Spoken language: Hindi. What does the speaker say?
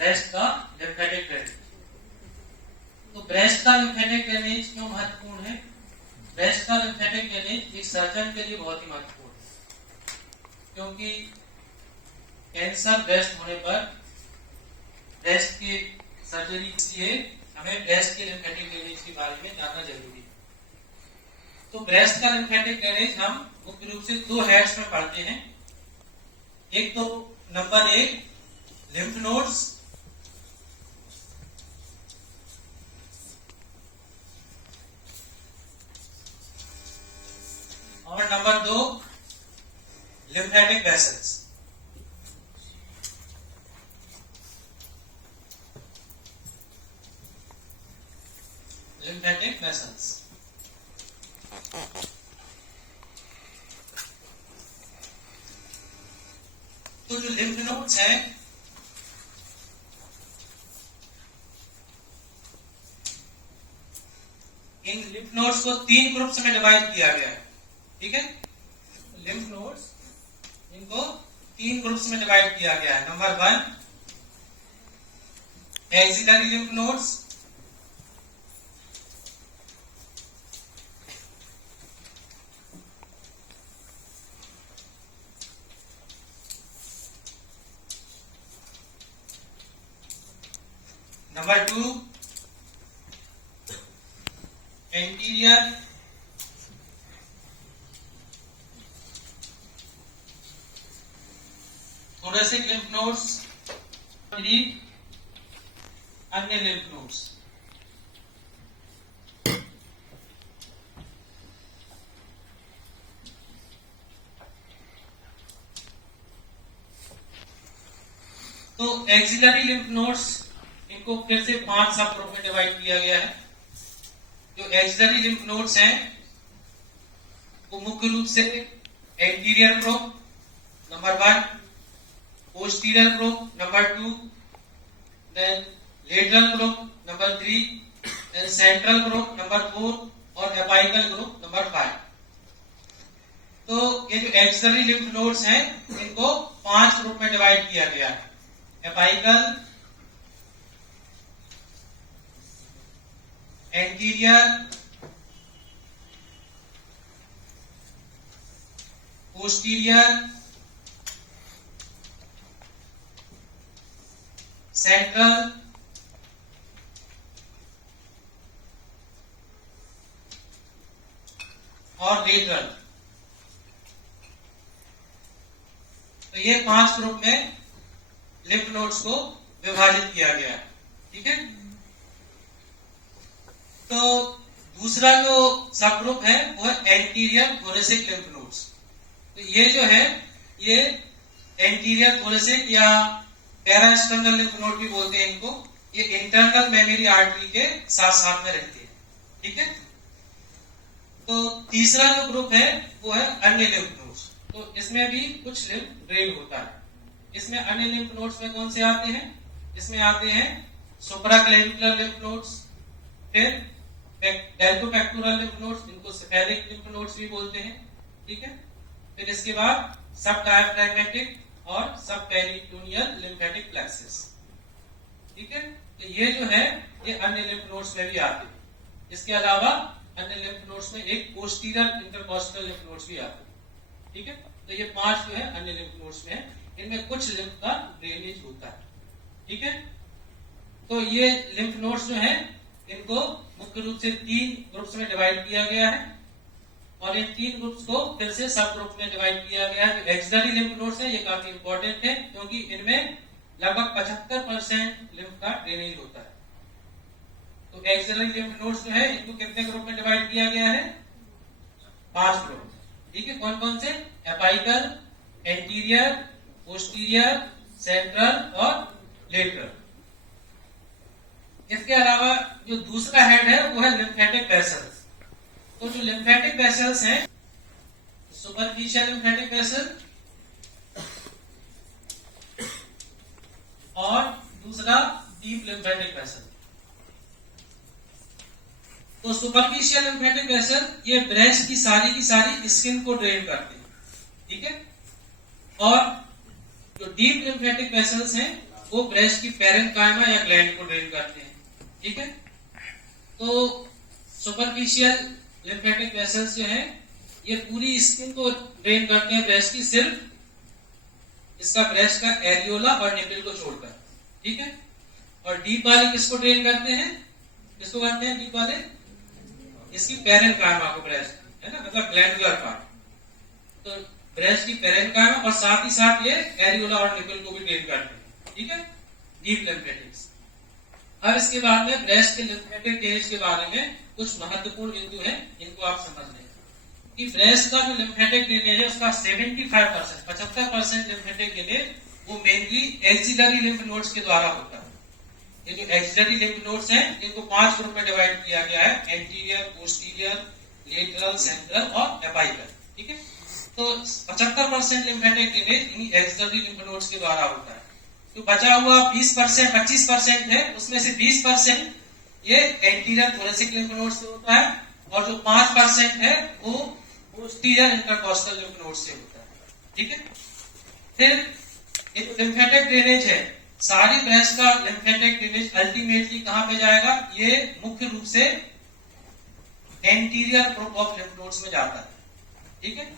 ब्रेस्ट का लिम्फेटिक ड्रेनेज। तो ब्रेस्ट का लिम्फेटिक ड्रेनेज क्यों महत्वपूर्ण है? ब्रेस्ट का लिम्फेटिक ड्रेनेज एक सर्जन के लिए बहुत ही महत्वपूर्ण है, क्योंकि कैंसर ब्रेस्ट होने पर ब्रेस्ट की सर्जरी के लिए हमें ब्रेस्ट के लिम्फेटिक ड्रेनेज के बारे में जानना जरूरी है। तो ब्रेस्ट का लिम्फेटिक ड्रेनेज हम मुख्य रूप से दो हेड्स में पढ़ते हैं। एक तो नंबर 1 लिम्फ नोड्स, और number 2 lymphatic vessels. Lymphatic vessels तो जो लिम्फ नोड्स हैं, इन लिम्फ नोड्स को 3 ग्रुप्स में डिवाइड किया गया है। ठीक है, लिम्फ नोड्स इनको 3 ग्रुप्स में डिवाइड किया गया है। Number 1 axillary lymph nodes, number 2 anterior thoracic lymph nodes, अन्य लिम्फ नोड्स। तो एक्सिलरी लिम्फ नोड्स इनको फिर से 5 सब ग्रुप में डिवाइड किया गया है। जो एक्सिलरी लिम्फ नोड्स हैं वो मुख्य रूप से anterior group number 1, posterior group number 2, then lateral group number 3, then central group number 4 और एपाइकल ग्रुप नंबर 5। तो ये जो एक्सिलरी लिम्फ नोड्स हैं इनको 5 ग्रुप में डिवाइड किया गया है। एपाइकल, एंटीरियर, पोस्टीरियर, सेंट्रल और लेटरल। तो ये 5 ग्रुप में लिम्फ नोड्स को विभाजित किया गया है। ठीक है, तो दूसरा जो सब ग्रुप है वो है एंटीरियर थोरेसिक लिम्फ नोड्स। तो ये जो है ये एंटीरियर थोरेसिक या पैरास्टर्नल लिम्फ नोड भी बोलते हैं इनको। ये इंटरनल मेमोरी आर्टरी के साथ साथ में रहती है। ठीक है, तो तीसरा जो ग्रुप है वो है अन्य लिम्फ नोड्स। तो इसमें भी कुछ लिम्फ ड्रेन होता है। इसमें अन्य लिम्फ नोड्स में कौन से आते हैं? इसमें आते हैं सुप्राक्लेविकुलर लिम्फ नोड्स, फिर डेल्टोपेक्टोरल लिम्फ नोड्स, इनको सेफेलिक लिम्फ नोड्स भी बोलते हैं। ठीक है, फिर इसके बाद सब डायफ्रैगमेटिक और सब पेरिटोनियल लिम्फेटिक प्लेक्सेस। ठीक है, तो ये जो है ये अन्य लिम्फ नोड्स में भी आते हैं। इसके अलावा अन्य लिम्फ नोड्स में एक पोस्टीरियर इंटरकॉस्टल लिम्फ नोड्स भी आते हैं। ठीक है, तो ये 5 जो है अन्य लिम्फ नोड्स में है। इनमें कुछ लिम्फ का ड्रेनेज होता है। ठीक है, तो ये लिम्फ नोड्स जो है इनको मुख्य रूप से 3 ग्रुप्स में डिवाइड किया गया है और इन 3 ग्रुप्स को फिर से सब ग्रुप में डिवाइड किया गया है। जो एक्सिलरी लिम्फ नोड्स है ये काफी इंपॉर्टेंट है, क्योंकि इनमें लगभग 75% लिम्फ का ड्रेनेज होता है। तो एक्सिलरी लिम्फ नोड्स जो है इनको कितने ग्रुप में डिवाइड किया गया है? 5 ग्रुप। ठीक है, कौन कौन से? एपाइकल, एंटीरियर, पोस्टीरियर, सेंट्रल और लेटरल। इसके अलावा जो दूसरा हेड है वो है लिम्फेटिक वेसल्स। तो जो लिम्फेटिक वेसल्स हैं, सुपरफिशियल लिम्फेटिक वेसल और दूसरा डीप लिम्फेटिक वेसल। तो सुपरफिशियल लिम्फेटिक वेसल ये ब्रेस्ट की सारी स्किन को ड्रेन करते हैं। ठीक है, और जो डीप लिम्फेटिक वेसल्स हैं वो ब्रेस्ट की पैरेन्काइमा या ग्लैंड को ड्रेन करते हैं। ठीक है, तो सुपरफिशियल लिम्फेटिक वेसल्स जो है ये पूरी स्किन को ड्रेन करते हैं ब्रेस्ट की, सिर्फ इसका ब्रेस्ट का एरियोला और निपल को छोड़कर। ठीक है, और डीप वाले किसको ड्रेन करते हैं, किसको करते हैं डीप वाले, इसकी पैरेन्काइमा को, ब्रेस्ट है ना, मतलब ग्लैंडुलर पार्ट। तो ब्रेस्ट की पैरेन्काइमा और साथ ही साथ ये एरियोला और निपल को भी ड्रेन करते हैं। ठीक है, डीप लिम्फेटिक्स। अब इसके बाद में ब्रेस्ट के लिम्फेटिक ड्रेनेज के बारे में कुछ महत्वपूर्ण बिंदु हैं, इनको आप समझ लें कि ब्रेस्ट का जो लिम्फेटिक ड्रेनेज है उसका 75% लिम्फेटिक ड्रेनेज वो मेनली एक्सिलरी लिम्फ नोड्स के द्वारा होता है। ये जो एक्सिलरी लिम्फ नोड्स हैं इनको 5 ग्रुप में डिवाइड किया गया है, एंटीरियर, पोस्टीरियर, लेटरल, सेंट्रल और एपाइकल। ठीक है, तो 75% लिम्फेटिक ड्रेनेज इन एक्सिलरी लिम्फ नोड्स के द्वारा होता है। तो बचा हुआ 20% 25% है, उसमें से 20% ये एंटीरियर थोरेसिक लिम्फ नोड से होता है और जो 5% है वो पोस्टीरियर इंटरकॉस्टल लिम्फ नोड से होता है। ठीक है, फिर लिम्फेटिक ड्रेनेज है, सारी ब्रेस्ट का लिम्फेटिक ड्रेनेज अल्टीमेटली कहां पे जाएगा, ये मुख्य रूप से anterior group of lymph nodes में जाता है। ठीक है,